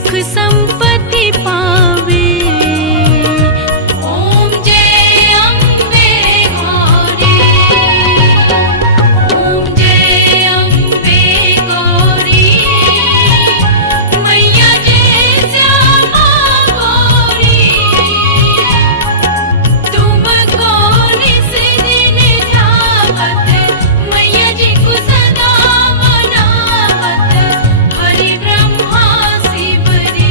सुख संपत्ति पावे। ओम जय अम्बे गौरी, ओम जय अम्बे गौरी, मैया जय श्यामा गौरी। तुमको निस दिन ध्यावत, मैया जी को सदा मनावत, हरि ब्रह्मा शिव री।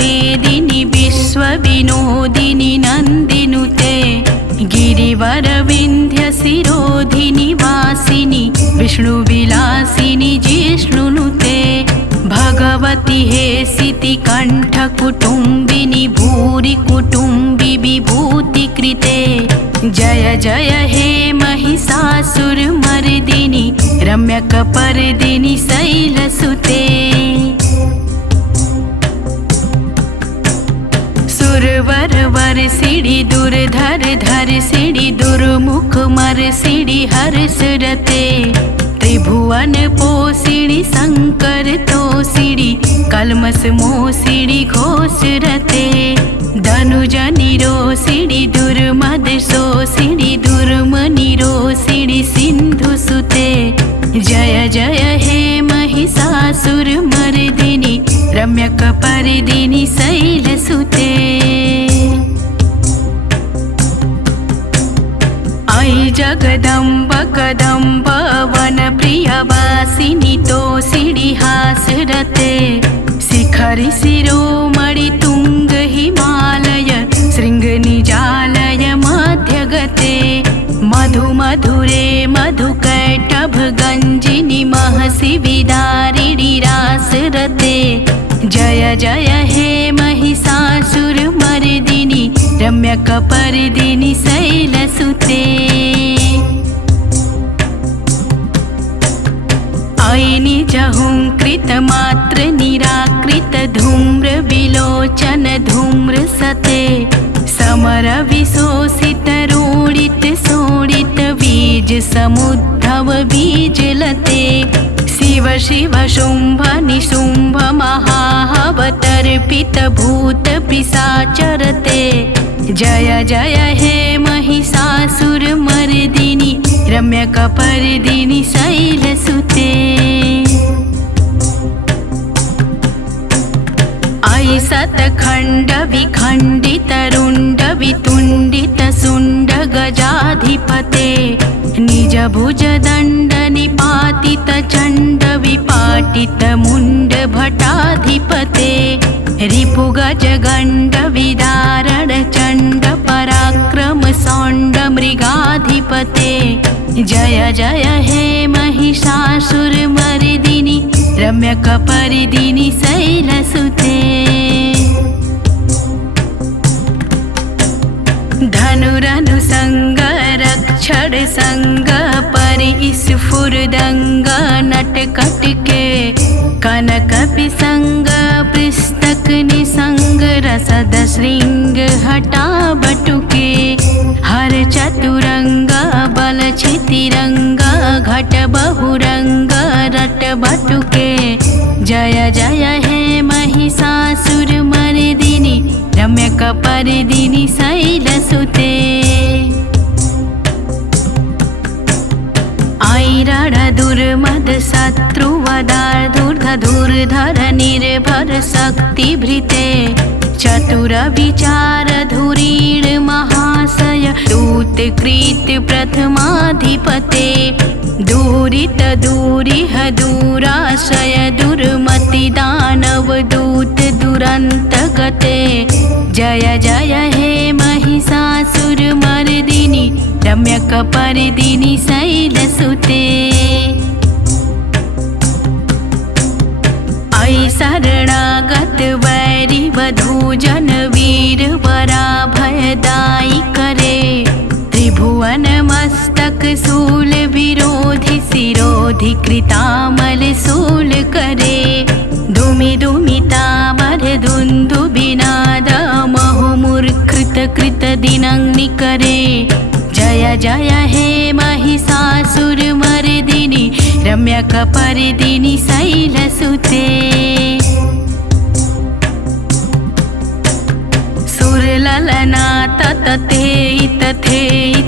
मेदिनि विश्वविनोदिनि नन्दिनुते गिरिवरविन्ध्य शिरोधिनि वासिनि विष्णुविलासिनि जिष्णुनुते भगवति हेसिति कण्ठकुटुम्बिनि भूरि कुटुम्बि विभूतिकृते जय जय हे महिषासुरमर्दिनि रम्यकपर्दिनि शैलसुते सुरवर वर्षिणि दुर्धर धर्षिणि दुर्मुख मर्षिणि हर्षरते त्रिभुवन पोषिणि शंकर तोषिणि कल्मष मोषिणि घोषरते धनुजनि रोषिणि दुर्मद शोषिणि दुर्मनि रोषिणि सिन्धुसुते जय जय हे महिषासुरमर्दिनि रम्यकपर्दिनि शैलसुते ऐ जगदम्ब कदम्ब वनप्रियवासिनि तोषिणि हासरते शिखरि शिरोमणि तुङ्ग हिमालय शृङ्गनिजालय मध्यगते मधु मधुरे मधुकैटभ गञ्जिनि महसि विदारिणि रासरते जय जय हे महिषासुरमर्दिनि रम्यकपर्दिनि शैलसुते ऐ निजहुङ्कृत मात्र निराकृत धूम्र विलोचन धूम्रसते समर विशोषित रोडित शोणित बीज समुद्धव बीजलते शिव शिव शुम्भ निशुम्भ महाहवतर्पित भूत पिशाचरते जय जय हे महिषासुरमर्दिनि रम्यकपर्दिनि शैलसुते ऐ शतखण्ड विखण्डित रुण्ड वितुण्डित शुण्ड गजाधिपते निज भुज दण्ड निपातित चण्ड विपाटित मुण्ड भटाधिपते रिपु गज गण्ड विदारण चण्ड पराक्रम सौण्ड मृगाधिपते जय जय हे महिषासुरमर्दिनि रम्यकपर्दिनि शैलसुते धनुरनुसंग रक्षण संग परिस्फुरदंग नटकटके कनक पिसंग पुस्तक निसंग रसद श्रृंग हटा बटुके हर चतुरंग बल छितिरंग घट बहुरंग रट बटुके जय जय हे महिषासुरमर्दिनि रम्यकपर्दिनि शैलसुते ऐरण दुर्मद शत्रुवदार्धूर्धर निर्भर शक्तिभृते चतुर विचार धुरीण महाशय दूतकृत प्रथमाधिपते दूरित दूरिह दूराशय दुर्मति दानव दूत दुरंत गते जय जय हे महिषासुरमर्दिनि रम्यकपर्दिनि शैलसुते ऐ शरणागत वैरि वधूजन वीर वराभयदायि करे त्रिभुवन मस्तक शूल विरोधि शिरोधि कृतामल शूल करे धूमि धूमितामर धुन्धु विनाद महुमुर्कृत कृत दिनंगि करे जय जय हे महिषासुरमर्दिनि रम्यकपर्दिनि शैलसुते सुरललना ततते तथे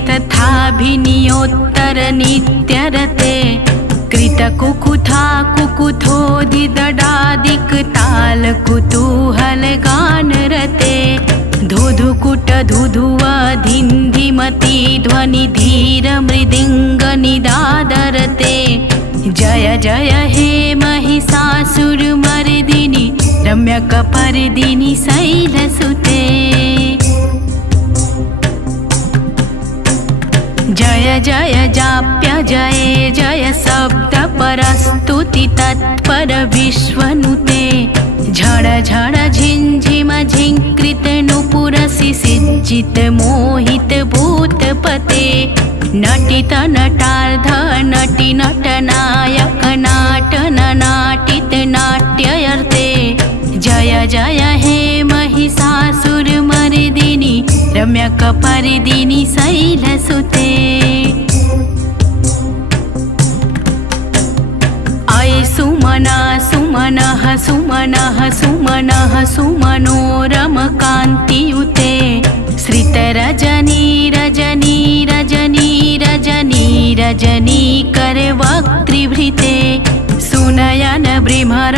तथाभिनियोत्तर नित्यरते कृतकुकुथा कुकुथोदिदडादिक ताल कुतूहल गान रते धुधुकुट धुधुवा धिन्धिमति ध्वनि धीर मृदिंग निदादरते जय जय हे महिषासुरमर्दिनि रम्यकपर्दिनि शैलसुते जय जय जाप्य जय जय शब्द परस्तुति तत्पर विश्वनुते झड़ झड़ झिंझिम झिंकृत नुपुरसि सिज्जित मोहित भूतपते नटित नटार्ध नटि नटनायक नाटन नाटित नाट्यर्थे जय जय हे महिषासुरमर्दिनि रम्यकपर्दिनि शैलसुते अये सुमना सुमनः सुमनः सुमनः सुमनोरमकान्तियुते श्रितरजनी रजनी रजनी रजनी रजनी करवक्त्रिभृते सुनयन भ्रमर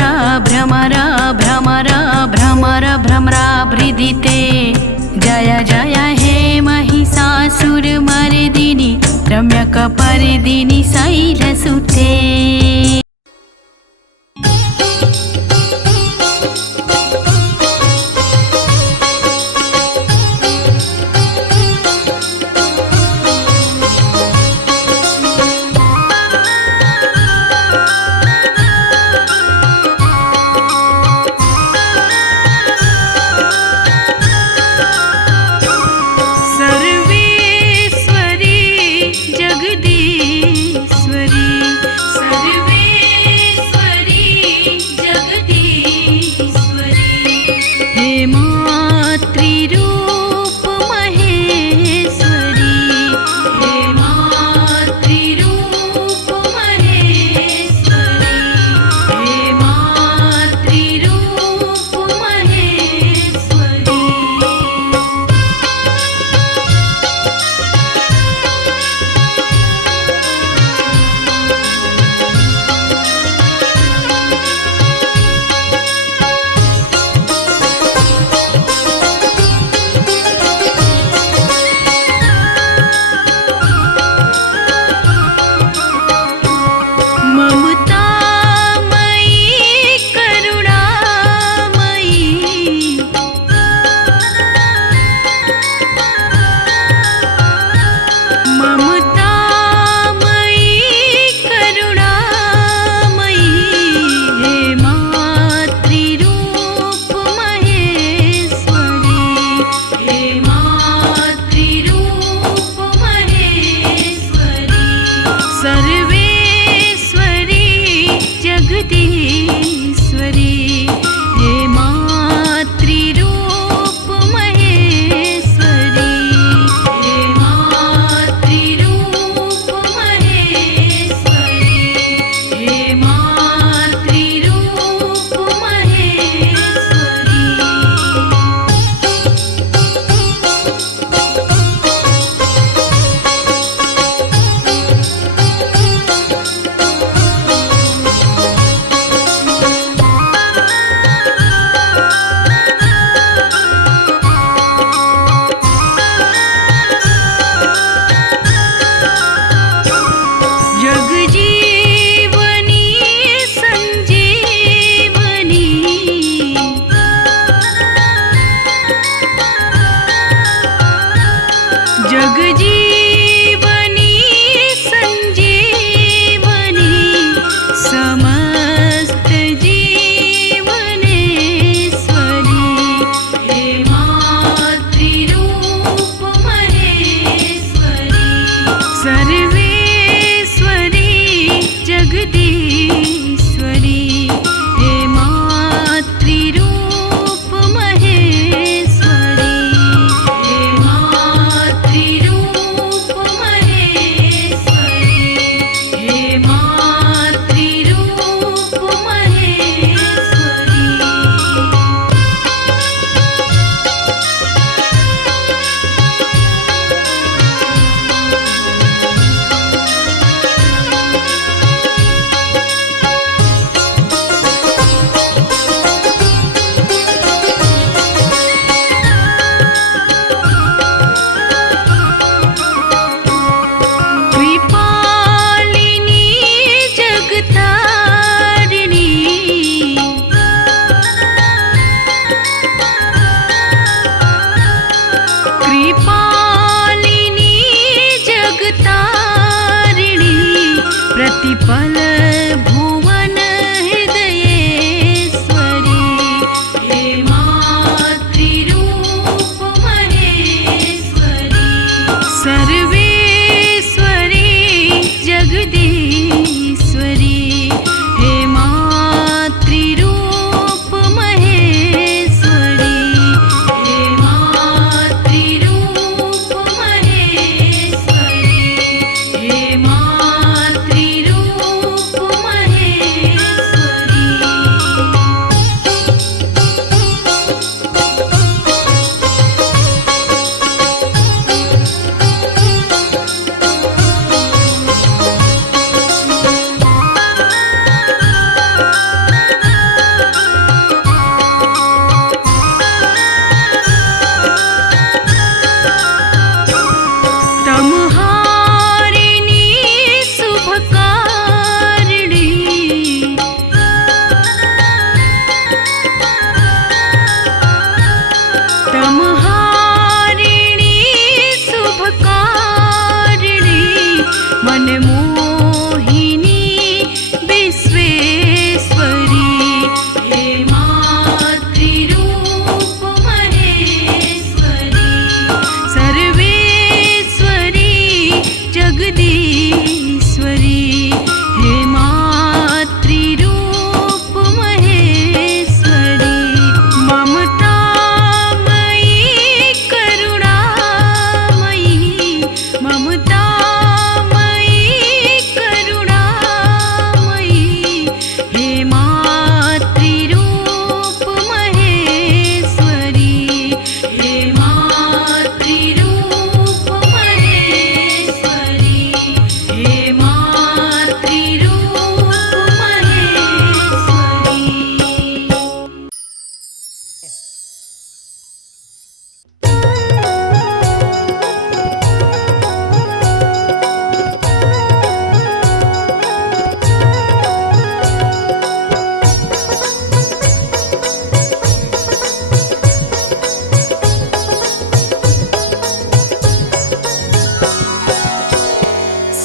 भ्रमर भ्रमर भ्रमर भ्रमराभृदिते जय जय हे महिषासुरमर्दिनि रम्यकपर्दिनि शैलसुते सर्वेश्वरी जगदीश्वरी सर्वे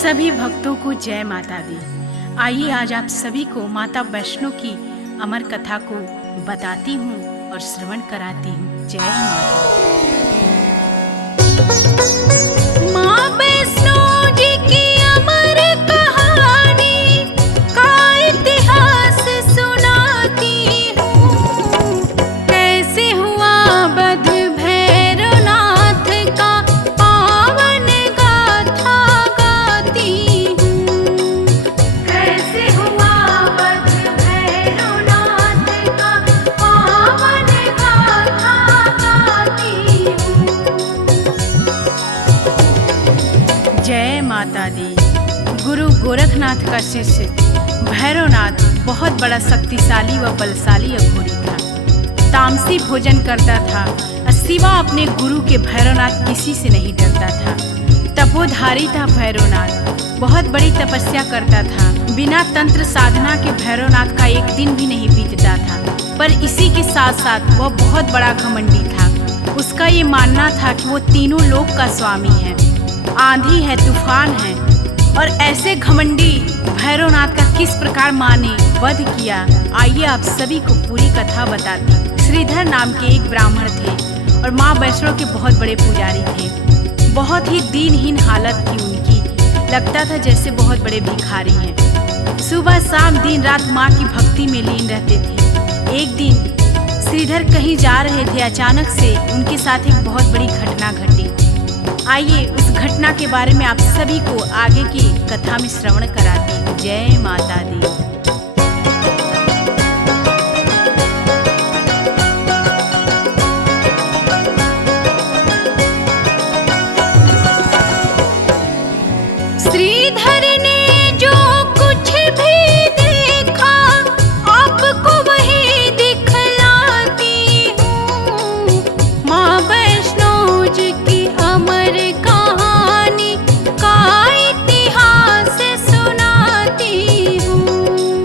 सभी भक्तों को जय माता दी। आइए आज आप सभी को माता वैष्णो की अमर कथा को बताती हूँ और श्रवण कराती हूँ। जय माता दी। माँ वैष्णो जी की अमर कहानी का इतिहास सुनाती हूँ। कैसे हुआ वध भैरवनाथ का पावन गाथा गाती हूँ। कैसे हुआ वध भैरवनाथ का पावन गाथा गाती हूँ। जय माता दी। गुरु गोरखनाथ का शिष्य भैरवनाथ बहुत बड़ा शक्तिशाली व बलशाली अघोरी था। तामसी भोजन करता था और सिवा अपने गुरु के भैरवनाथ किसी से नहीं डरता था। तपोधारी था भैरवनाथ, बहुत बड़ी तपस्या करता था। बिना तंत्र साधना के भैरवनाथ का एक दिन भी नहीं बीतता था। पर इसी के साथ साथ वह बहुत बड़ा घमंडी था। उसका ये मानना था कि वो तीनों लोक का स्वामी है, आंधी है, तूफान है। और ऐसे घमंडी भैरवनाथ का किस प्रकार माँ ने वध किया, आइए आप सभी को पूरी कथा बताती हूँ। श्रीधर नाम के एक ब्राह्मण थे और माँ वैष्णो के बहुत बड़े पुजारी थे। बहुत ही दीनहीन हालत थी उनकी, लगता था जैसे बहुत बड़े भिखारी हैं। सुबह शाम दिन रात माँ की भक्ति में लीन रहते थे। एक दिन श्रीधर कहीं जा रहे थे, अचानक से उनके साथ एक बहुत बड़ी घटना घटी। आइए उस घटना के बारे में आप सभी को आगे की कथा में श्रवण कराती हूँ। जय माता दी। श्रीधर ने जो कुछ भी देखा आपको वही दिखलाती हूँ। माँ वैष्णो जी की अमर कहानी का इतिहास सुनाती हूँ।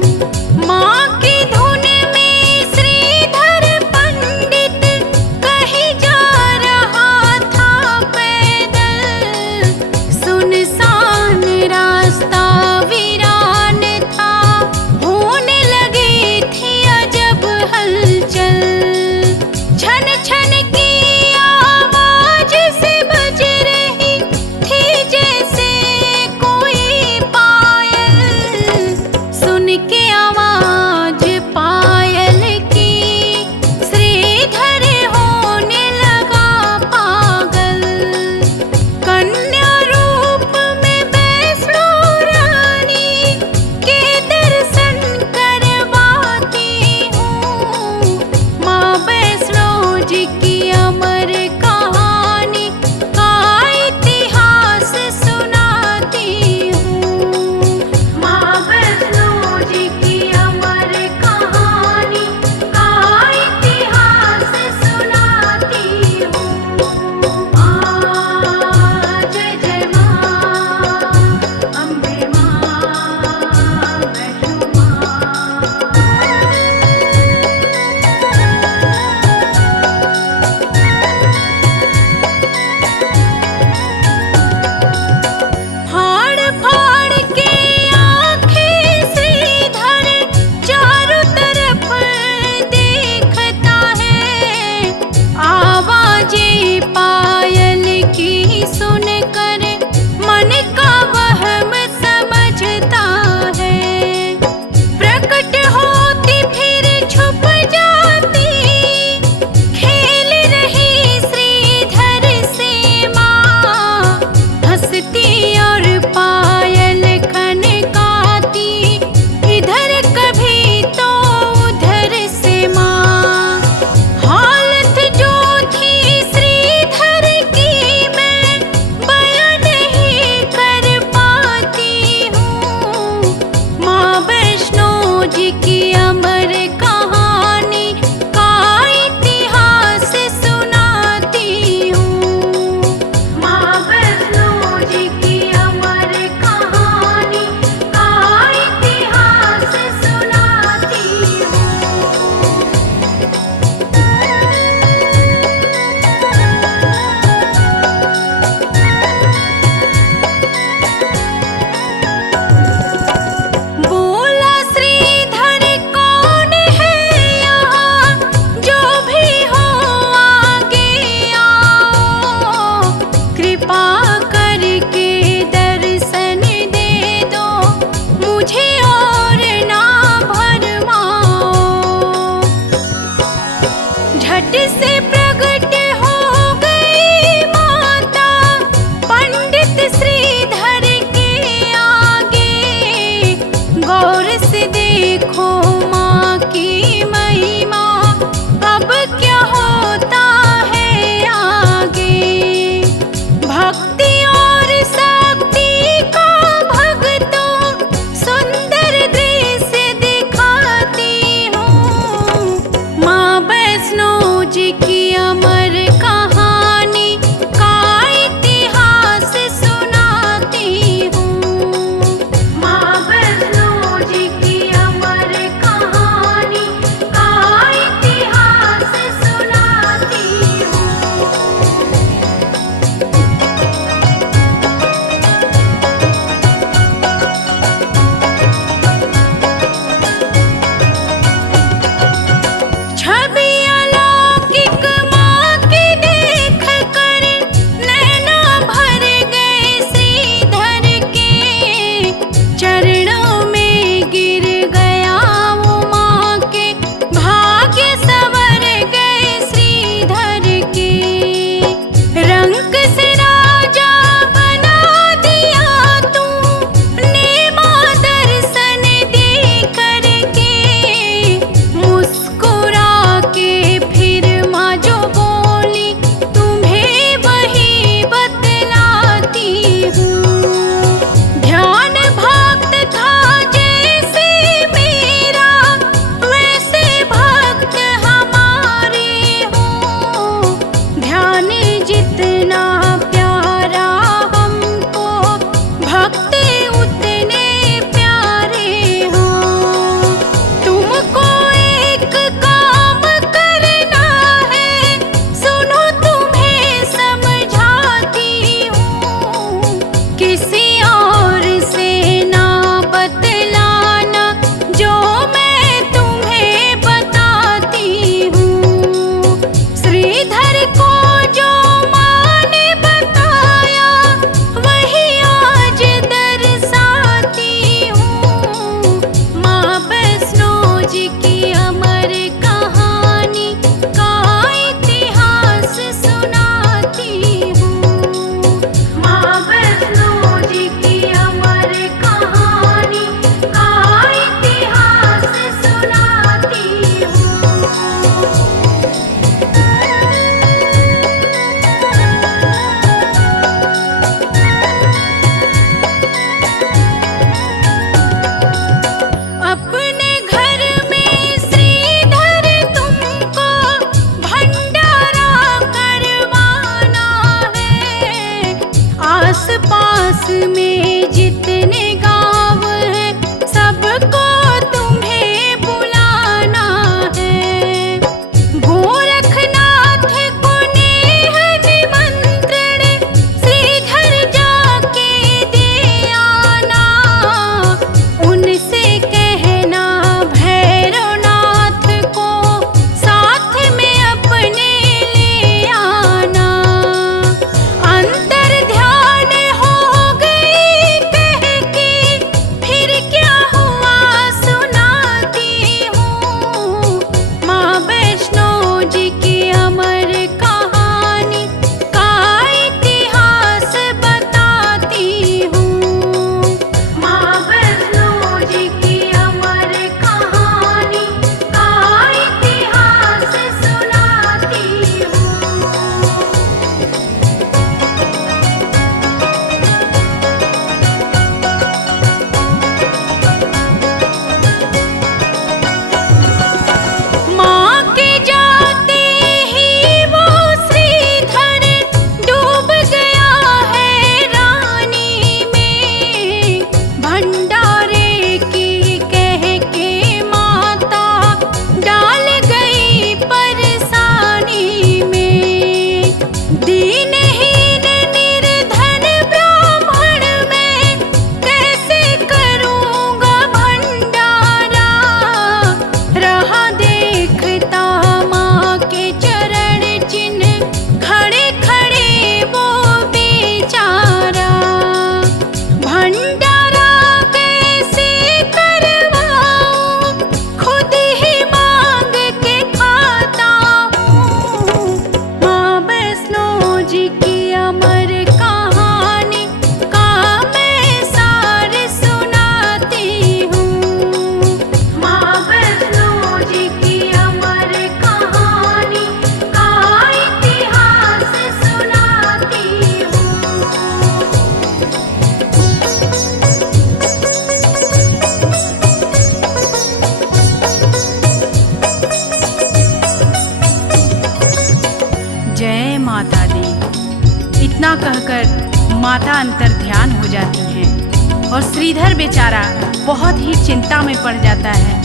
माता दी। इतना कहकर माता अंतर ध्यान हो जाती हैं और श्रीधर बेचारा बहुत ही चिंता में पड़ जाता है।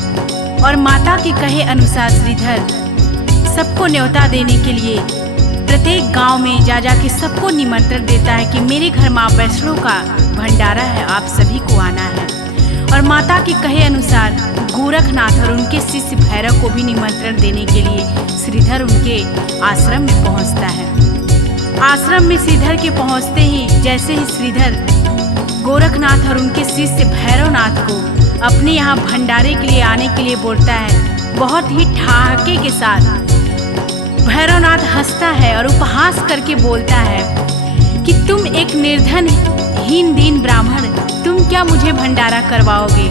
और माता के कहे अनुसार श्रीधर सबको न्योता देने के लिए प्रत्येक गांव में जा जा के सबको निमंत्रण देता है कि मेरे घर माँ वैष्णो का भंडारा है, आप सभी को आना है। और माता के कहे अनुसार गोरखनाथ और उनके शिष्य भैरव को भी निमंत्रण देने के लिए श्रीधर उनके आश्रम में पहुंचता है। आश्रम में श्रीधर के पहुंचते ही जैसे ही श्रीधर गोरखनाथ और उनके शिष्य भैरवनाथ को अपने यहाँ भंडारे के लिए आने के लिए बोलता है, बहुत ही ठहाके के साथ भैरवनाथ हंसता है और उपहास करके बोलता है कि तुम एक निर्धन हीन दीन ब्राह्मण, तुम क्या मुझे भंडारा करवाओगे?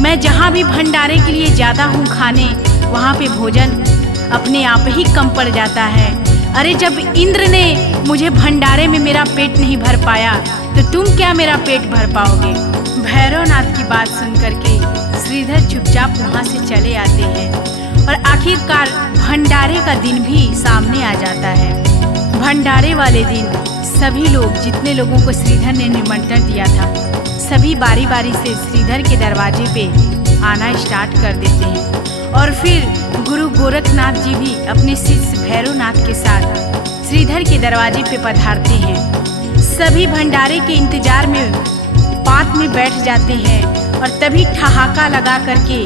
मैं जहाँ भी भंडारे के लिए जाता हूँ खाने, वहाँ पे भोजन अपने आप ही कम पड़ जाता है। अरे जब इंद्र ने मुझे भंडारे में मेरा पेट नहीं भर पाया तो तुम क्या मेरा पेट भर पाओगे? भैरवनाथ की बात सुन करके श्रीधर चुपचाप वहाँ से चले आते हैं और आखिरकार भंडारे का दिन भी सामने आ जाता है। भंडारे वाले दिन सभी लोग, जितने लोगों को श्रीधर ने निमंत्रण दिया था, सभी बारी बारी से श्रीधर के दरवाजे पे आना स्टार्ट कर देते हैं। और फिर गुरु गोरखनाथ जी भी अपने शिष्य भैरवनाथ के साथ श्रीधर के दरवाजे पे पधारते हैं। सभी भंडारे के इंतजार में पात में बैठ जाते हैं और तभी ठहाका लगा करके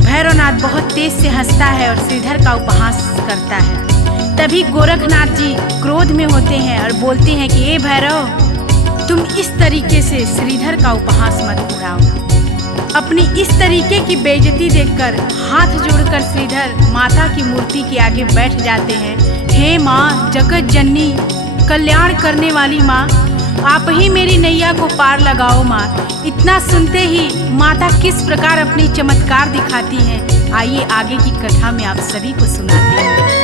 भैरवनाथ बहुत तेज से हंसता है और श्रीधर का उपहास करता है। तभी गोरखनाथ जी क्रोध में होते हैं और बोलते हैं कि ए भैरव, तुम इस तरीके से श्रीधर का उपहास मत उड़ाओ। अपनी इस तरीके की बेइज्जती देखकर हाथ जोड़कर श्रीधर माता की मूर्ति के आगे बैठ जाते हैं। हे माँ, जगत जननी, कल्याण करने वाली माँ, आप ही मेरी नैया को पार लगाओ माँ। इतना सुनते ही माता किस प्रकार अपनी चमत्कार दिखाती हैं, आइए आगे की कथा में आप सभी को सुनाते हैं।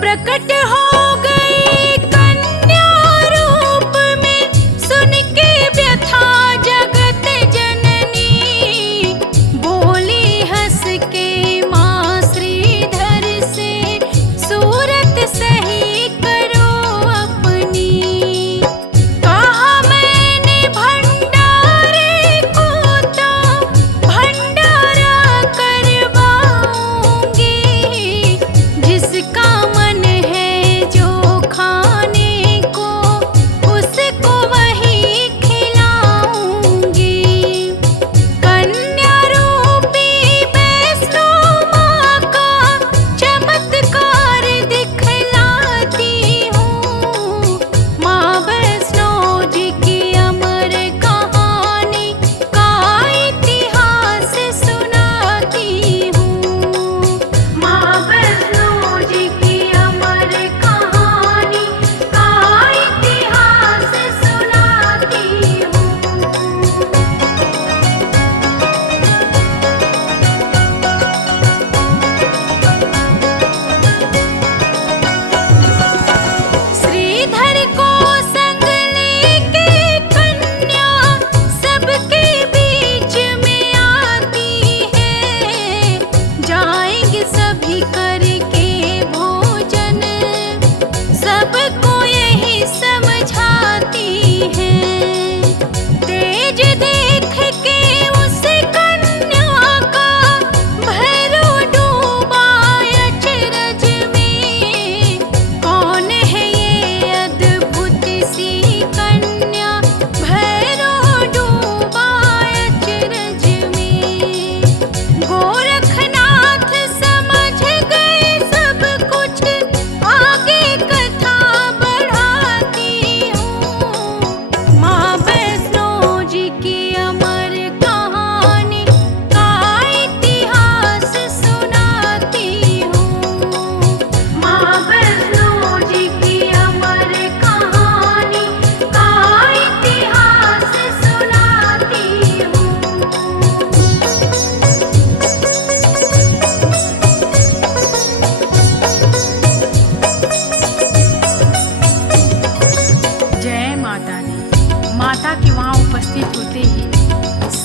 प्रकट हो गई कन्या रूप में, सुन के व्यथा जगत जननी, बोली हंस के माँ श्रीधर से, सूरत सही करो अपनी। कहा मैंने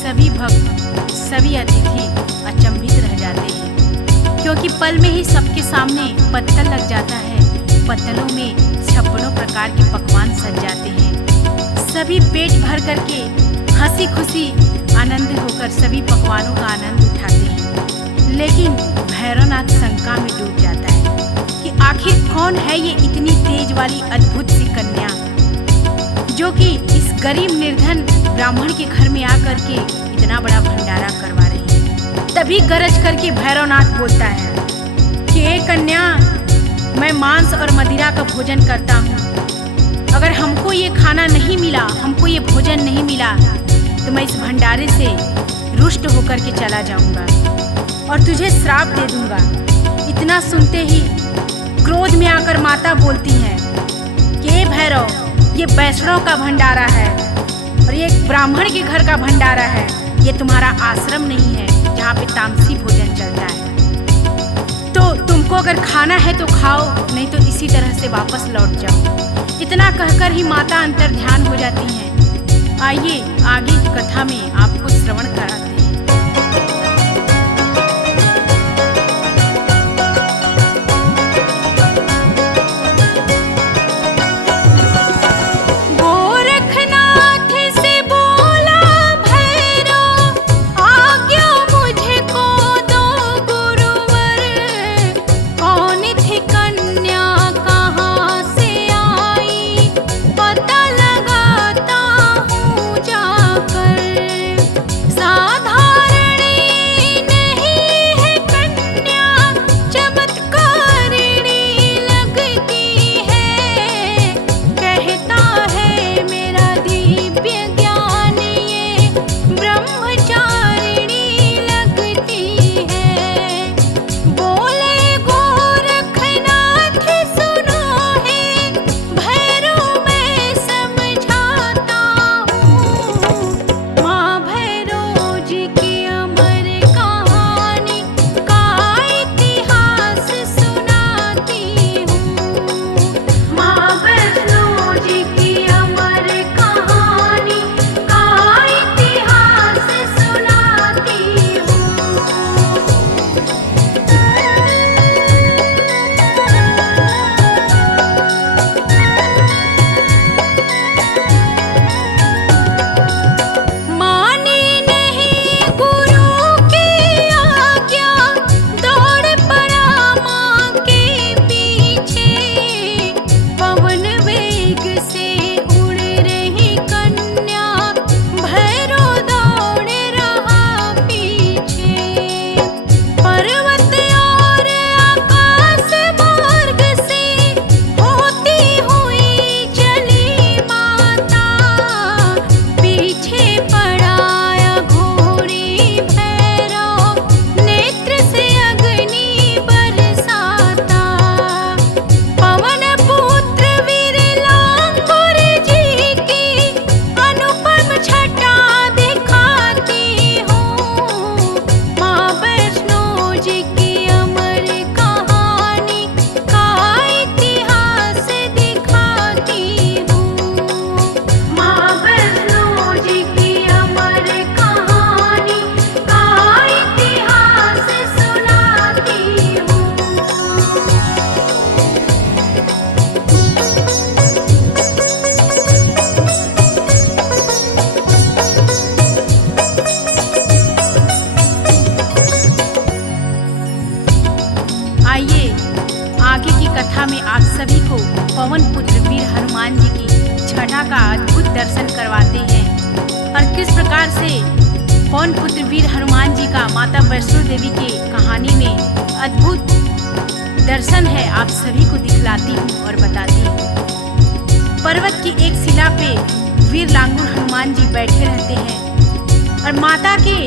सभी भक्त, सभी अतिथि अचंभित रह जाते हैं, क्योंकि पल में ही सबके सामने पत्तल लग जाता है। पत्तलों में 56 प्रकार के पकवान सज जाते हैं। सभी पेट भर करके हंसी खुशी आनंदित होकर सभी पकवानों का आनंद उठाते हैं। लेकिन भैरवनाथ शंका में डूब जाता है कि आखिर कौन है ये इतनी तेज वाली अद्भुत सी कन्या जो कि इस गरीब निर्धन ब्राह्मण के घर में आकर के इतना बड़ा भंडारा करवा रही है। तभी गरज करके भैरवनाथ बोलता है कि ए कन्या, मैं मांस और मदिरा का भोजन करता हूँ। अगर हमको ये खाना नहीं मिला, हमको ये भोजन नहीं मिला, तो मैं इस भंडारे से रुष्ट होकर के चला जाऊंगा और तुझे श्राप दे दूंगा। इतना सुनते ही क्रोध में आकर माता बोलती है कि भैरव, ये वैष्णव का भंडारा है और ये एक ब्राह्मण के घर का भंडारा है। ये तुम्हारा आश्रम नहीं है जहाँ पे तामसी भोजन चलता है। तो तुमको अगर खाना है तो खाओ, नहीं तो इसी तरह से वापस लौट जाओ। इतना कहकर ही माता अंतर ध्यान हो जाती हैं। आइए आगे की कथा में आपको श्रवण कराते हैं। कथा में आप सभी को पवन पुत्र वीर हनुमान जी की छटा का अद्भुत दर्शन करवाते हैं और किस प्रकार से पवन पुत्र वीर हनुमान जी का माता वैष्णो देवी की कहानी में अद्भुत दर्शन है, आप सभी को दिखलाती हूँ और बताती हूँ। पर्वत की एक शिला पे वीर लांगुर हनुमान जी बैठे रहते हैं और माता के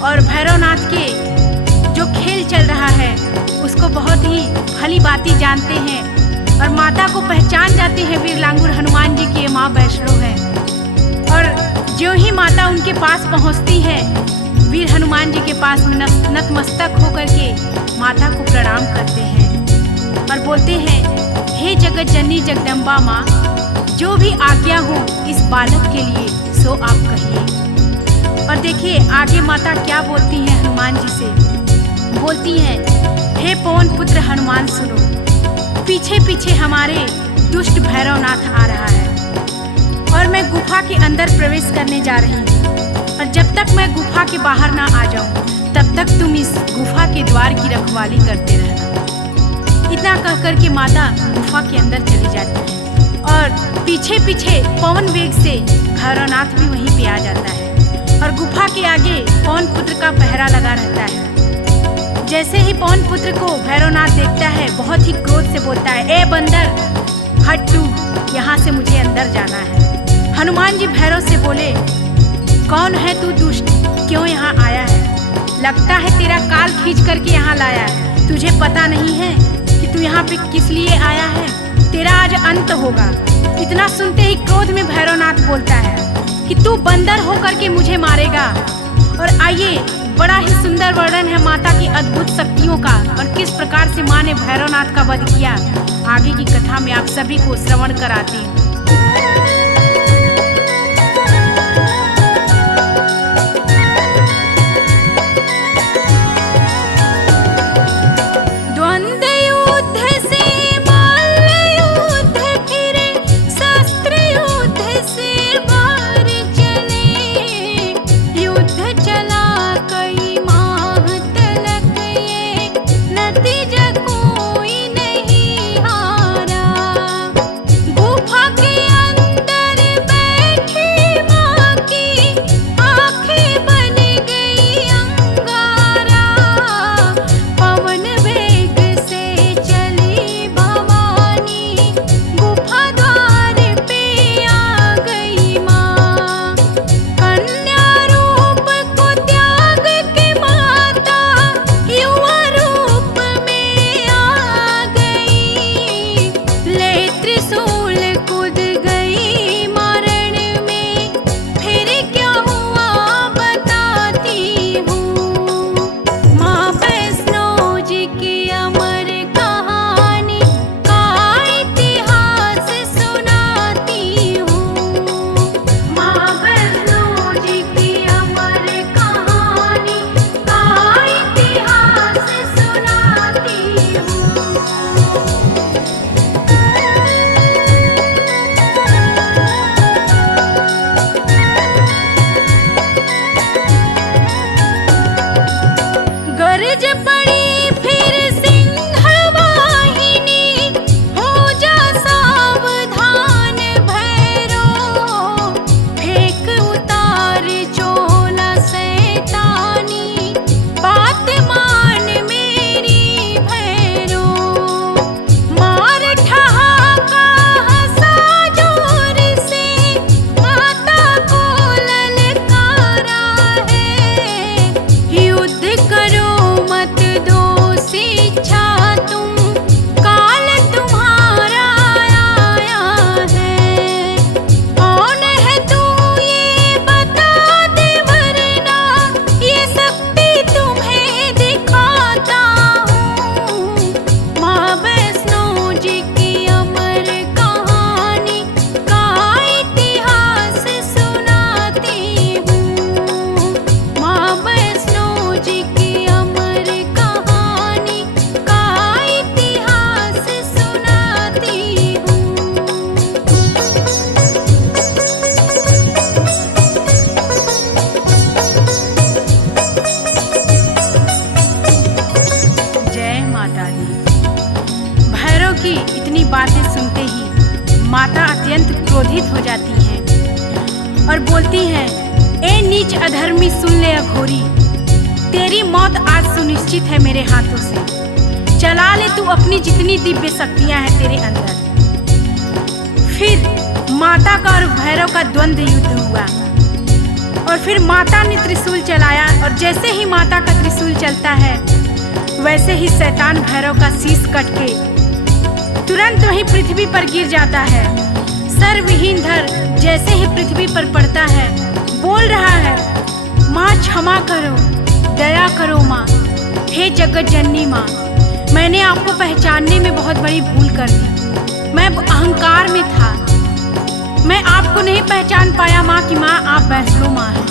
और भैरवनाथ के जो खेल चल रहा है उसको बहुत ही भली भांति जानते हैं और माता को पहचान जाते हैं वीर लांगुर हनुमान जी की माँ वैष्णो है। और जो ही माता उनके पास पहुँचती है, वीर हनुमान जी के पास में नतमस्तक होकर के माता को प्रणाम करते हैं और बोलते हैं, हे जगत जननी जगदम्बा माँ, जो भी आज्ञा हो इस बालक के लिए सो आप कहिए। और देखिए आगे माता क्या बोलती हैं हनुमान जी से। बोलती हैं, हे पवन पुत्र हनुमान सुनो, पीछे पीछे हमारे दुष्ट भैरवनाथ आ रहा है और मैं गुफा के अंदर प्रवेश करने जा रही हूँ, और जब तक मैं गुफा के बाहर ना आ जाऊँ तब तक तुम इस गुफा के द्वार की रखवाली करते रहना। इतना कह कर के माता गुफा के अंदर चली जाती है और पीछे पीछे पवन वेग से भैरवनाथ भी वहीं पे आ जाता है और गुफा के आगे पवन पुत्र का पहरा लगा रहता है। जैसे ही पवन पुत्र को भैरवनाथ देखता है बहुत ही क्रोध से बोलता है, ए बंदर हट तू, यहाँ से मुझे अंदर जाना है। हनुमान जी भैरव से बोले, कौन है तू दुष्ट, क्यों यहाँ आया है? लगता है तेरा काल खींच करके यहाँ लाया है। तुझे पता नहीं है कि तू यहाँ पे किस लिए आया है? तेरा आज अंत होगा। इतना सुनते ही क्रोध में भैरवनाथ बोलता है कि तू बंदर होकर के मुझे मारेगा। और आइए, बड़ा ही सुंदर वर्णन है माता की अद्भुत शक्तियों का और किस प्रकार से माँ ने भैरवनाथ का वध किया। आगे की कथा में आप सभी को श्रवण कराती हूँ। बातें सुनते ही माता अत्यंत क्रोधित हो जाती हैं और बोलती हैं, ए नीच अधर्मी सुन ले अघोरी, तेरी मौत आज सुनिश्चित है मेरे हाथों से। चला ले तू अपनी जितनी दिव्य शक्तियां हैं तेरे अंदर। फिर माता का और भैरव का द्वंद्व युद्ध हुआ और फिर माता ने त्रिशूल चलाया और जैसे ही माता का त्रिशूल चलता है वैसे ही शैतान भैरव का शीश कट के तुरंत वही पृथ्वी पर गिर जाता है। सर्वहीन धर जैसे ही पृथ्वी पर पड़ता है बोल रहा है, माँ क्षमा करो, दया करो माँ, हे जगत जननी माँ, मैंने आपको पहचानने में बहुत बड़ी भूल कर दी। मैं अहंकार में था, मैं आपको नहीं पहचान पाया माँ कि माँ आप वैष्णो माँ हैं।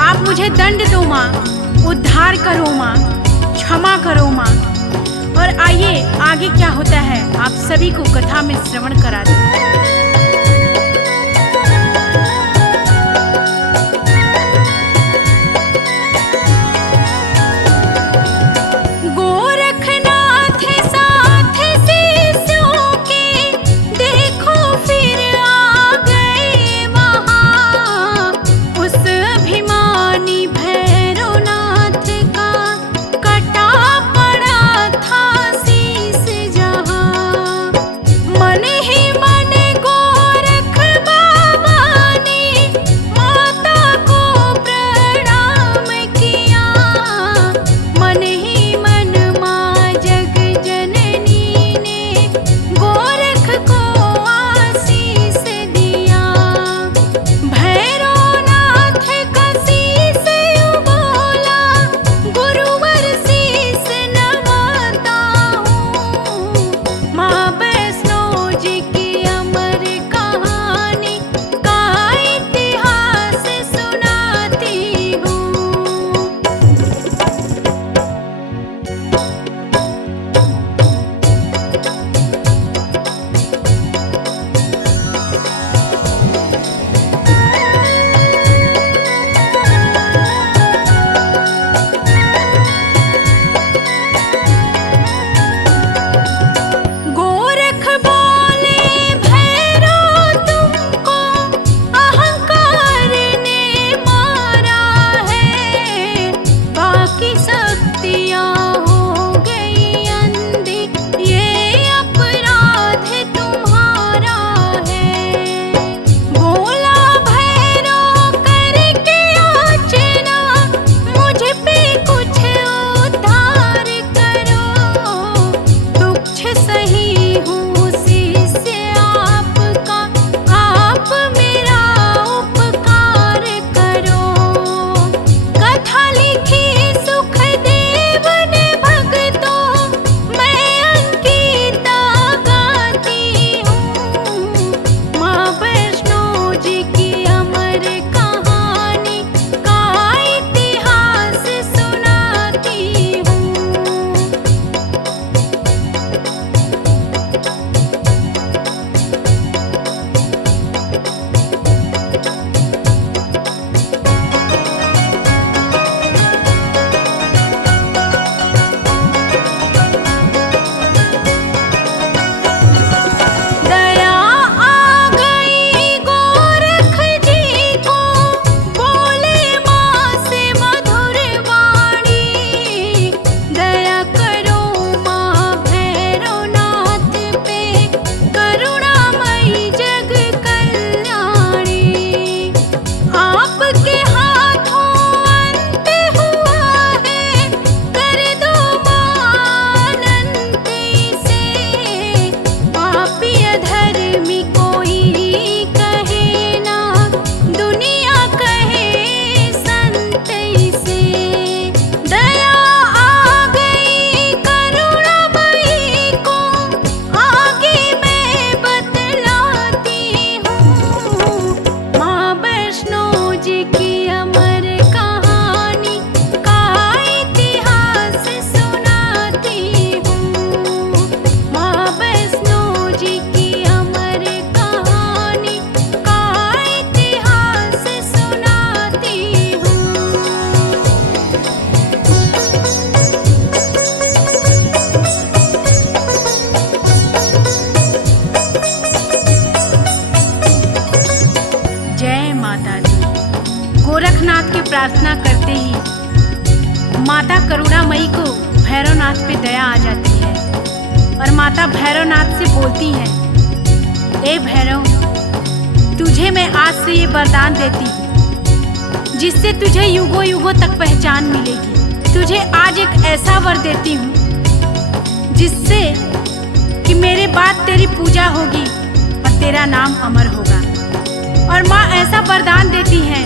आप मुझे दंड दो माँ, उद्धार करो माँ, क्षमा करो माँ। और आइए आगे क्या होता है आप सभी को कथा में श्रवण करा दें। गोरखनाथ की प्रार्थना करते ही माता करुणामयी को भैरवनाथ पे दया आ जाती है और माता भैरवनाथ से बोलती है, ए भैरव, तुझे मैं आज से ये वरदान देती हूँ जिससे तुझे युगों युगों तक पहचान मिलेगी। तुझे आज एक ऐसा वर देती हूँ जिससे कि मेरे बाद तेरी पूजा होगी और तेरा नाम अमर होगा। और माँ ऐसा वरदान देती है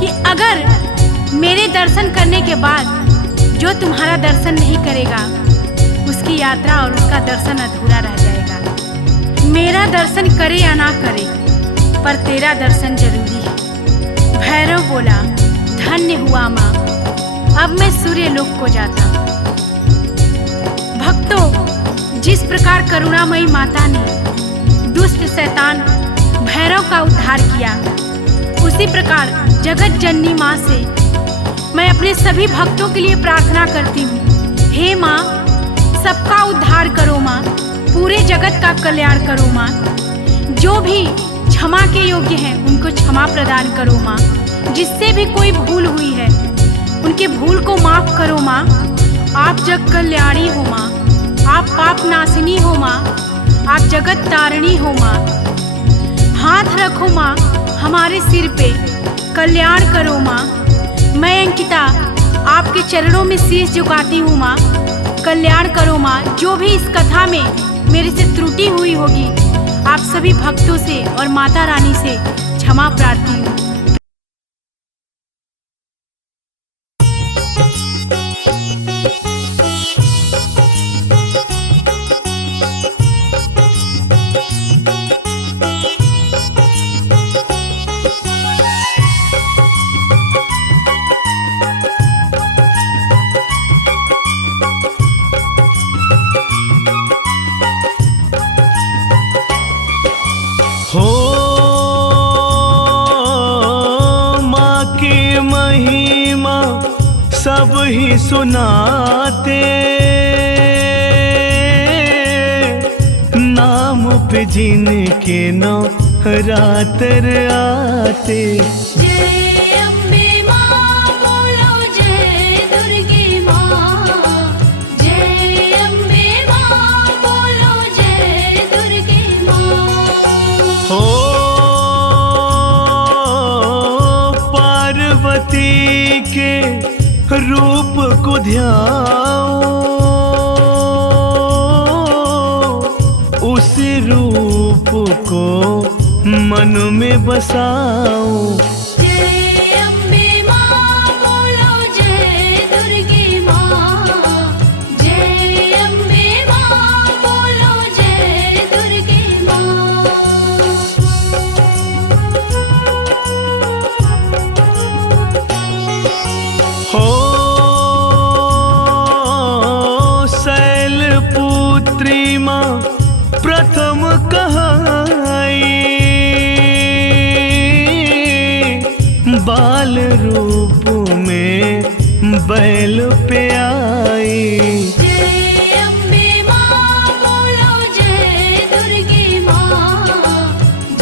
कि अगर मेरे दर्शन करने के बाद जो तुम्हारा दर्शन नहीं करेगा उसकी यात्रा और उसका दर्शन अधूरा रह जाएगा। मेरा दर्शन करे या ना करे पर तेरा दर्शन जरूरी है। भैरव बोला, धन्य हुआ माँ, अब मैं सूर्य लोक को जाता। भक्तों, जिस प्रकार करुणामयी माता ने दुष्ट शैतान भैरव का उद्धार किया, उसी प्रकार जगत जननी माँ से मैं अपने सभी भक्तों के लिए प्रार्थना करती हूँ। हे माँ, सबका उद्धार करो माँ, पूरे जगत का कल्याण करो माँ। जो भी क्षमा के योग्य हैं उनको क्षमा प्रदान करो माँ। जिससे भी कोई भूल हुई है उनके भूल को माफ करो माँ। आप जग कल्याणी हो माँ, आप पाप नाशिनी हो माँ, आप जगत तारिणी हो माँ। हाथ रखो माँ हमारे सिर पे, कल्याण करो माँ। मैं अंकिता आपके चरणों में शीश झुकाती हूँ माँ, कल्याण करो माँ। जो भी इस कथा में मेरे से त्रुटि हुई होगी, आप सभी भक्तों से और माता रानी से क्षमा प्रार्थी हूँ। हो माँ की महिमा सब ही सुनाते, नाम पे जिनके नवरात्र आते। जय अम्बे माँ बोलो, जय दुर्गे माँ। जय अम्बे माँ बोलो, जय दुर्गे माँ। हो पार्वती के रूप को ध्याओ, उस रूप को मन में बसाओ। जय अम्बे माँ बोलो, जय दुर्गे माँ। जय अम्बे माँ बोलो, जय दुर्गे माँ। हो शैलपुत्री माँ प्रथम कहाई, बाल रूप में बैल पे आई। जय अम्बे माँ बोलो, जय दुर्गे माँ।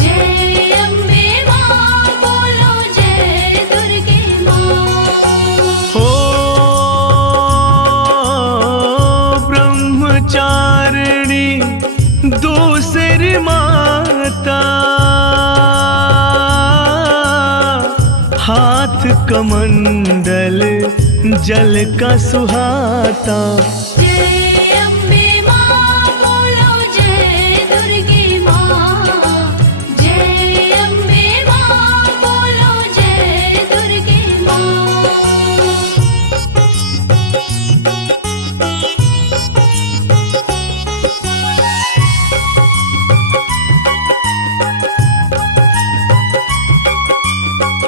जय अम्बे माँ बोलो, जय दुर्गे माँ। हो ब्रह्मचारिणी दूसरी माता, हाथ कमंडल जल का सुहाता। जय अम्बे माँ बोलो, जय दुर्गे माँ। जय अम्बे माँ बोलो, जय दुर्गे माँ।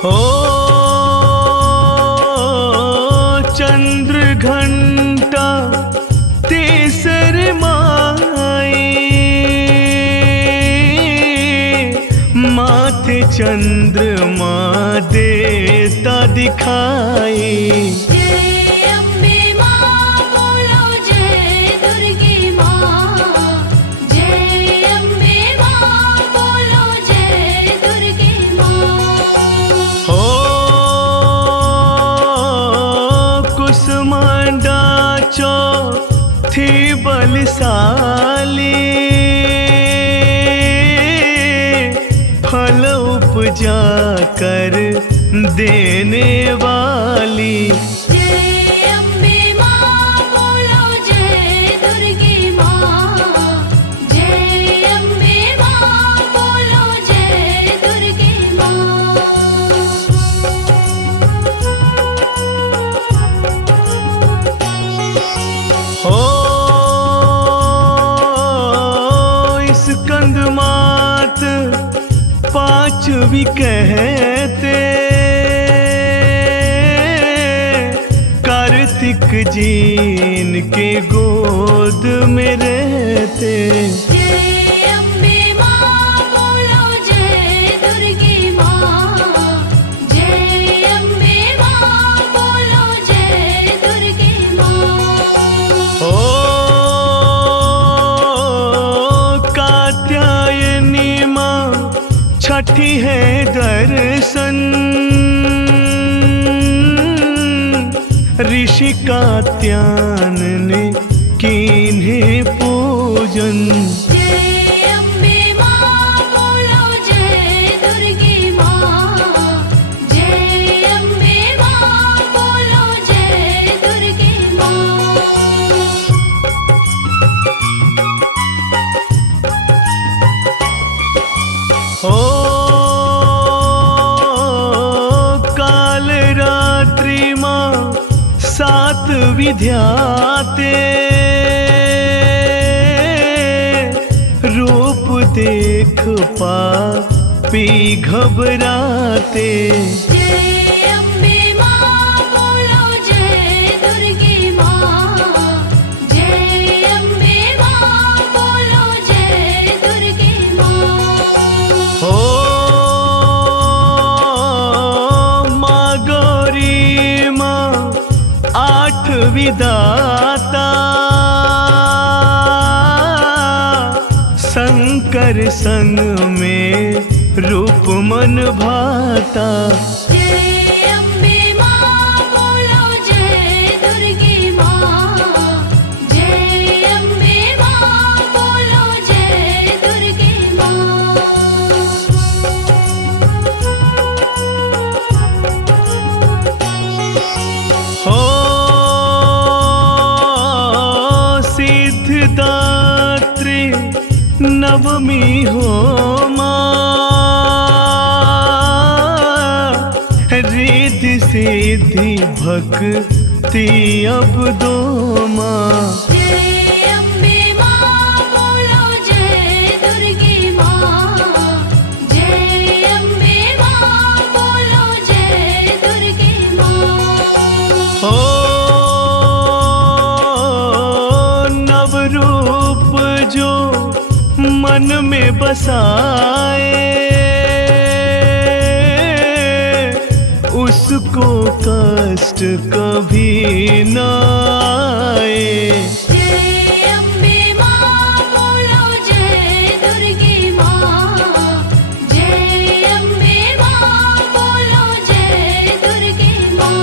हो चंद्र घंटा तीसर माई, माथे चंद्रमा देता दिखाई। जय अम्बे माँ बोलो, जय दुर्गे माँ। जय अम्बे माँ बोलो, जय दुर्गे माँ। हो कुसुमांडा चौथी बलशाली, फल उपजा कर देने वाली। जय अम्बे माँ बोलो, जय दुर्गे माँ। जय अम्बे माँ बोलो, जय दुर्गे माँ। हो स्कंद मात पांचवी कहते, कार्तिक जी इनके गोद में रहते। जय अम्बे माँ बोलो जय दुर्गे माँ। जय अम्बे माँ बोलो जय दुर्गे माँ। ओ कात्यायनी माँ छठी है दर्शन, ऋषि कात्यायन ने कीन्हे पूजन। जय अम्बे माँ बोलो जय दुर्गे माँ। जय अम्बे माँ बोलो जय दुर्गे माँ। ओ काल रात्रि माँ सात विद्याते, रूप देख पापी घबराते। जय अम्बे माँ बोलो जय दुर्गे माँ। जय अम्बे माँ बोलो जय दुर्गे माँ। ओ माँ गौरी माँ आठ विदाता, शंकर संग में रूप मन भाता। जय अम्बे माँ बोलो जय दुर्गे माँ। जय अम्बे माँ बोलो जय दुर्गे माँ। हो सिद्धिदात्री नवमी हो माँ, रिद्धि सिद्धि भक्ति अब दो माँ। जय अम्बे माँ बोलो जय दुर्गे माँ। जय अम्बे माँ बोलो जय दुर्गे माँ। हो नवरूप जो मन में बसाए, उसको कष्ट कभी न आए। जय अम्बे माँ बोलो जय दुर्गे माँ। जय अम्बे माँ बोलो जय दुर्गे माँ।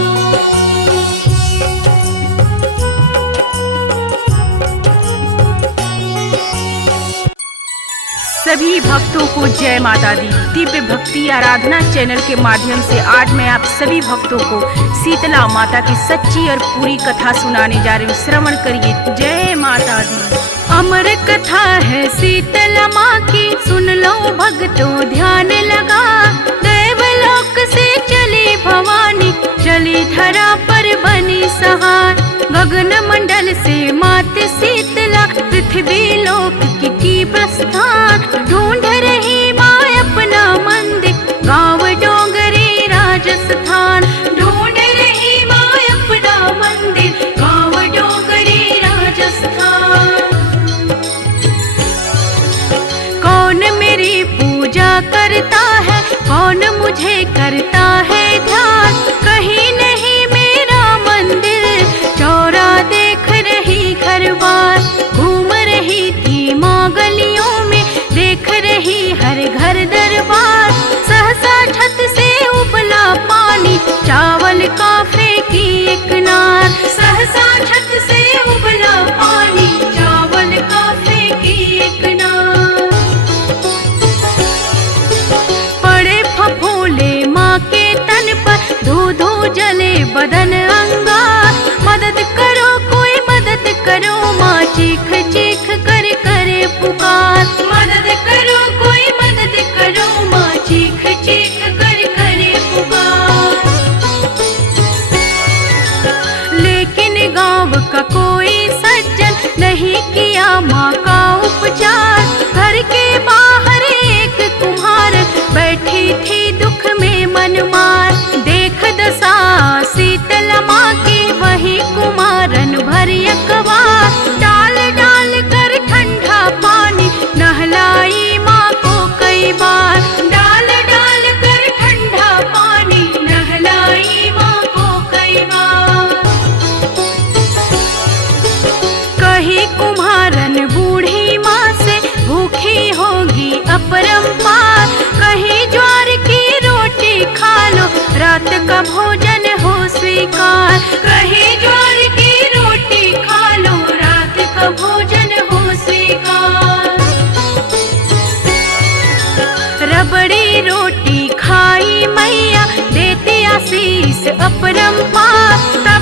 सभी भक्तों को जय माता दी। दिव्य भक्ति आराधना चैनल के माध्यम से आज मैं आप सभी भक्तों को शीतला माता की सच्ची और पूरी कथा सुनाने जा रही हूँ। श्रवण करिए। जय माता दी। अमर कथा है शीतला माँ की, सुन लो भक्तों ध्यान लगा। देवलोक से चली भवानी, चली धरा पर बनी सहार। गगन मंडल से मात शीतला, पृथ्वी लोक की प्रस्थान। ढूंढ रही माँ अपना मंदिर, गाँव डोंगरी राजस्थान। ढूंढ रही माँ अपना मंदिर, गाँव डोंगरी राजस्थान। कौन मेरी पूजा करता है, कौन मुझे करता है ध्यान। कहीं नहीं मेरा मंदिर, चौरा देख रही घर बार। घूम रही थी माँ गलियों में, देख रही हर घर दरबार। सहसा छत से उबला पानी, चावल का फेंकी एक नार। सहसा छत से उबला पानी, चावल का फेंकी एक नार। पड़े फफोले माँ के तन पर, धो धो जले बदन अंगार। मदद करो कोई मदद करो माँ, चीख चीख कर करे पुकार। मदद करो कोई मदद करो माँ, चीख चीख कर करे पुकार। लेकिन गाँव का कोई सज्जन नहीं किया माँ का उपचार। घर के बाहर एक कुम्हार बैठी थी दुख में मन मार। देख दशा शीतला माँ की, वही कुम्हार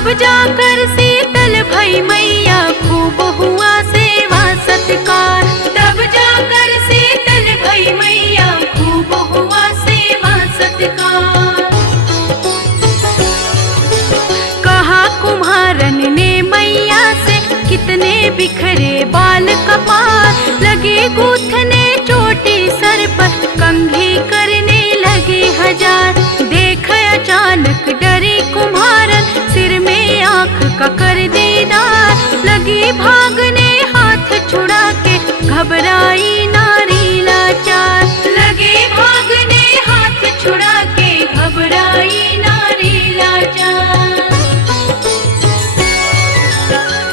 तब जाकर शीतल भई मैया, खूब हुआ सेवा सत्कार। तब जाकर शीतल भई मैया, खूब हुआ सेवा सत्कार। कहा कुम्हारन ने मैया से, कितने बिखरे बाल कपार। लगे गूंथने चोटी सर पर, कंघी करने लगे हजार। देख अचानक डरे कुम्हारन, सिर में आँख का कर दीदार। लगी भागने हाथ छुड़ा के, घबराई नारी लाचार। लगे भागने हाथ छुड़ा के, घबराई नारी लाचार।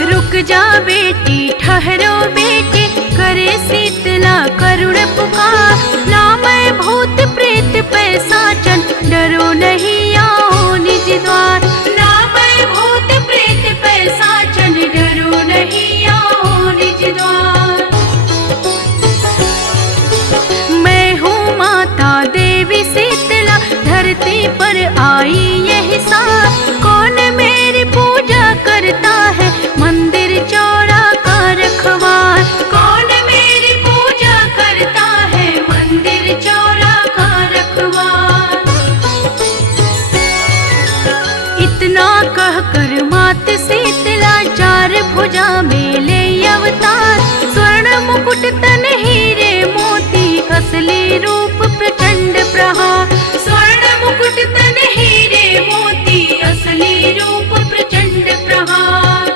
रुक जा बेटी, ठहरो बेटी, करे शीतला करुण पुकार। ना मैं भूत प्रेत पैसाचन, डरो नहीं आओ निज द्वार। ना मैं भूत प्रेत पैसाचन, डरो नहीं आओ निज द्वार। मैं हूँ माता देवी शीतला, धरती पर आई यही साथ। कौन मेरी पूजा करता है, मंदिर चौरा का रखवार। कौन मेरी पूजा करता है, मंदिर चौरा का रखवार। इतना कहकर मात शीतला, चार भुजा में ले अवतार। स्वर्ण मुकुट तन हीरे मोती, असली रूप प्रचंड प्रहार। स्वर्ण मुकुट तन हीरे मोती, असली रूप प्रचंड प्रहार।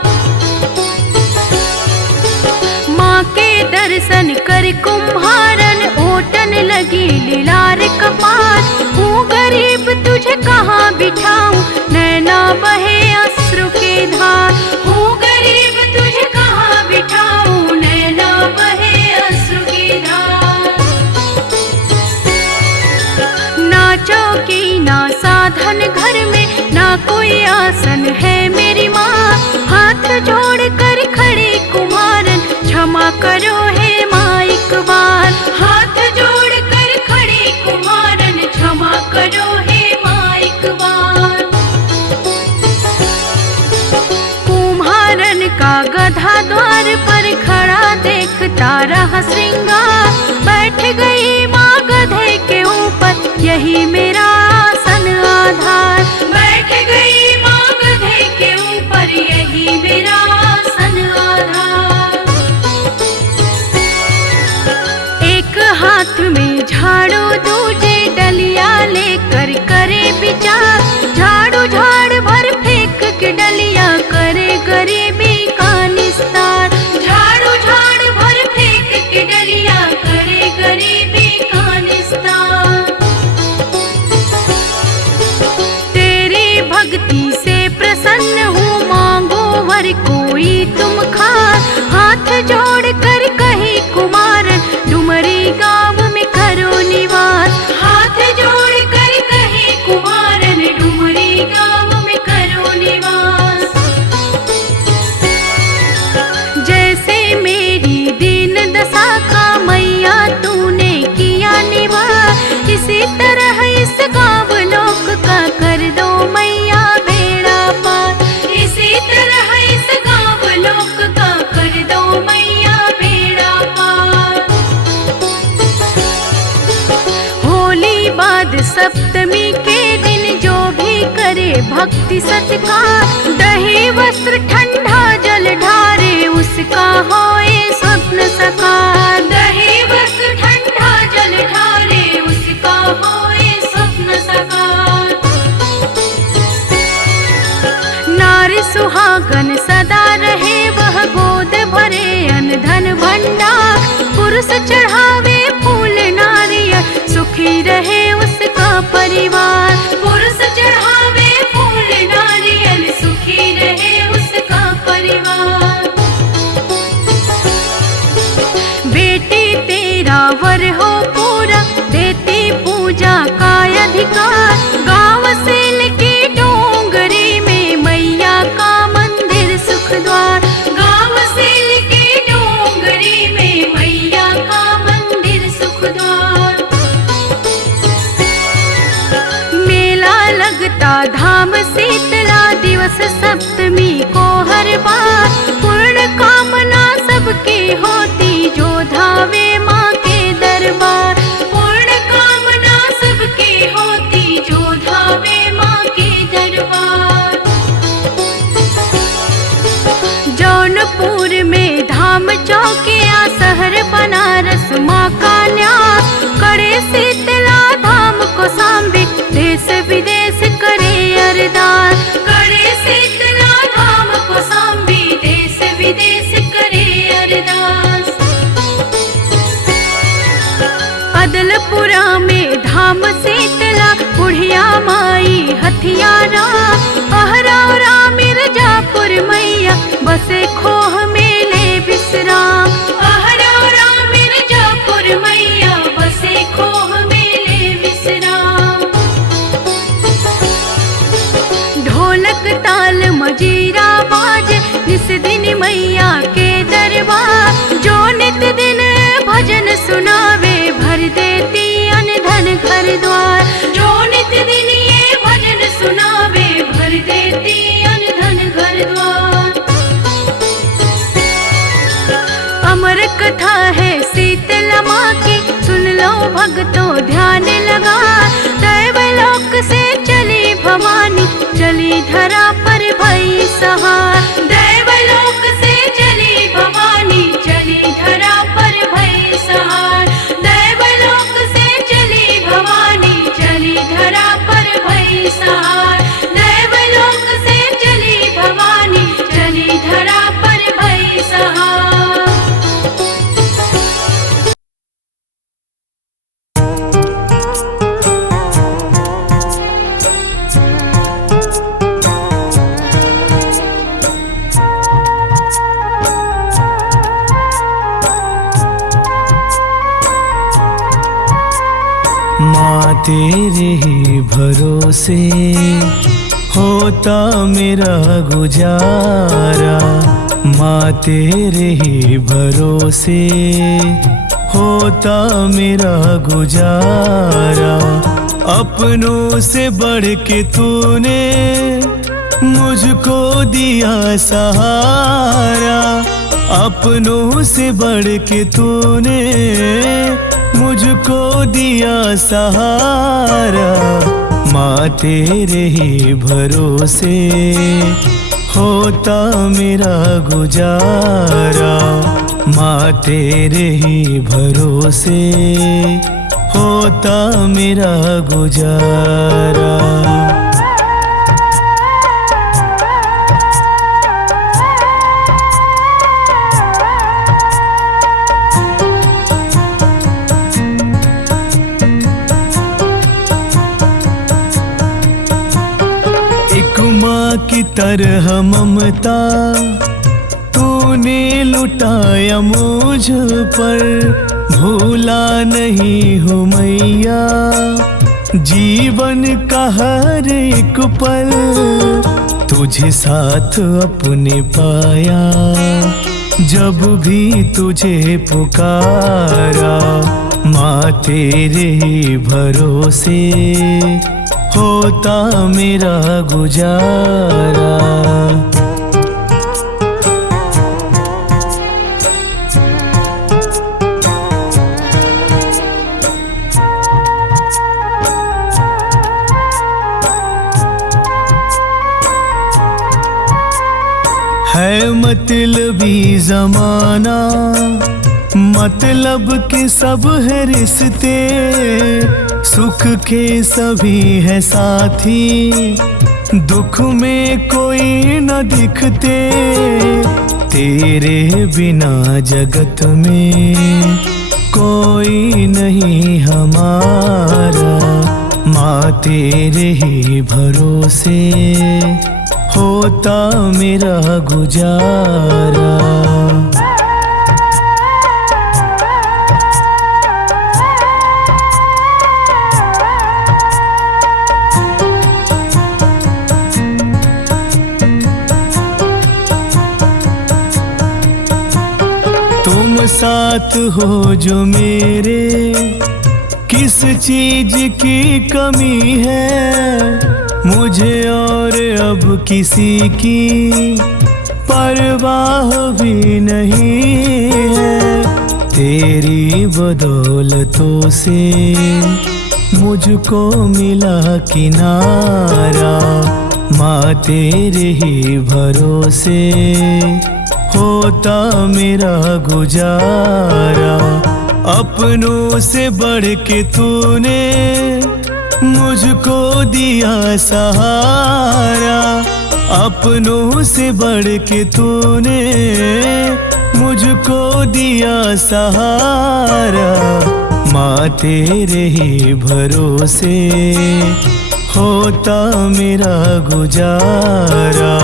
माँ के दर्शन कर कुम्हारन, ओटन लगी लीलार कपार। हूँ गरीब तुझे कहाँ बिठाऊं, नैना बहे अश्रु के धार। हूँ गरीब तुझे कहाँ बिठाऊं, नैना बहे अश्रु के धार। ना चौकी ना साधन घर में, ना कोई आसन है मेरी माँ। हाथ जोड़ कर खड़ी कुम्हारन, क्षमा करो हे माँ एक बार। हाथ जोड़ कर खड़ी कुम्हारन, क्षमा करो हे माँ एक बार। कुम्हारन का गधा द्वार पर खड़ा देखता रहा श्रृंगार। बैठ गई माँ गधे के ऊपर, यही मेरा आसन आधार। बैठ गई माँ गधे के ऊपर, यही मेरा आसन आधार। एक हाथ में झाड़ू, दूजे डलिया लेकर करे विचार। झाड़ू झाड़ भर फेंक के डलिया, करे गरीबी का निस्तार। झाड़ू झाड़ भर फेंक के डलिया, करे गरीबी का निस्तार। तेरी भक्ति से प्रसन्न हूँ, मांगो वर कोई तुम खार। हाथ जोड़ कर कही कुमारन, डुमरी गाँव में करो निवास। हाथ जोड़ कर कही कुमारन, डुमरी गाँव में करो निवास। जैसे मेरी दीन दशा का मैया तूने किया निवार, इसी तरह इस गाँव लोक का कर दो मैया बेड़ा पार। इसी तरह इस गाँव लोक का कर दो मैया बेड़ा पार। होली बाद सप्तमी के दिन, जो भी करे भक्ति सत्कार। दही वस्त्र ठंडा जल ढारे, उसका होए स्वप्न साकार। दही वस्त्र ठंडा जल ढारे, उसका होए स्वप्न साकार। नारी सुहागन सदा रहे, वह गोद भरे अन्न धन भंडार। पुरुष चढ़ावे फूल नारियल, सुखी रहे उसका परिवार। पुरुष चढ़ावे फूल नारियल, सुखी रहे उसका परिवार। बेटी तेरा वर हो पूरा, देती पूजा का अधिकार। गाँव सेल की डोंगरी में, मैया का मंदिर सुख द्वार। गाँव सेल की डोंगरी में, मैया का मंदिर सुख द्वार। शीतला धाम को सांबे देश विदेश करे अरदास। करे शीतला धाम को सांबे देश विदेश करे अरदास। अदलपुरा में धाम शीतला बुढ़िया माई हथियारा। अहरौरा मिर्जापुर मैया बसे खोह मेले विश्राम। अहरौरा मिर्जापुर मैया बसे खोह मेले विश्राम। ढोलक ताल मजीरा बाज निस दिन मैया के दरबार। जो नित दिन भजन सुनावे भर देती अन धन घर द्वार। जो नित दिन ये भजन सुनावे भर देती अन धन घर द्वार। अमर कथा है शीतला माँ की सुन लो भक्तों ध्यान लगा। दैवलोक से चली भवानी चली धरा पर भई सहार। दैवलोक से चली भवानी चली धरा पर भई सहार। दैवलोक से चली भवानी चली धरा पर भई सहार। दैवलोक से चली भवानी चली धरा पर भई सहार। माँ तेरे ही भरोसे होता मेरा गुजारा। माँ तेरे ही भरोसे होता मेरा गुजारा। अपनों से बढ़ के तूने मुझको दिया सहारा। अपनों से बढ़ के तूने मुझको दिया सहारा। माँ तेरे ही भरोसे होता मेरा गुजारा। माँ तेरे ही भरोसे होता मेरा गुजारा। की तरह ममता तूने लुटाया मुझ पर। भूला नहीं हूँ मैया जीवन का हर एक पल। तुझे साथ अपने पाया जब भी तुझे पुकारा। माँ तेरे ही भरोसे होता मेरा गुजारा। है मतलबी जमाना मतलब के सब है रिश्ते। सुख के सभी है साथी दुख में कोई न दिखते। तेरे बिना जगत में कोई नहीं हमारा। माँ तेरे ही भरोसे होता मेरा गुजारा। तुम साथ हो जो मेरे किस चीज की कमी है। मुझे और अब किसी की परवाह भी नहीं है। तेरी बदौलतों से मुझको मिला किनारा। माँ तेरे ही भरोसे होता मेरा गुजारा। अपनों से बढ़ के तूने मुझको दिया सहारा, अपनों से बढ़ के तूने मुझको दिया सहारा। माँ तेरे ही भरोसे होता मेरा गुजारा,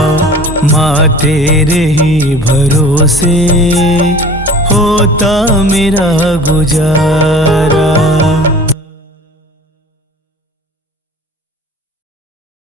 माँ तेरे ही भरोसे होता मेरा गुजारा।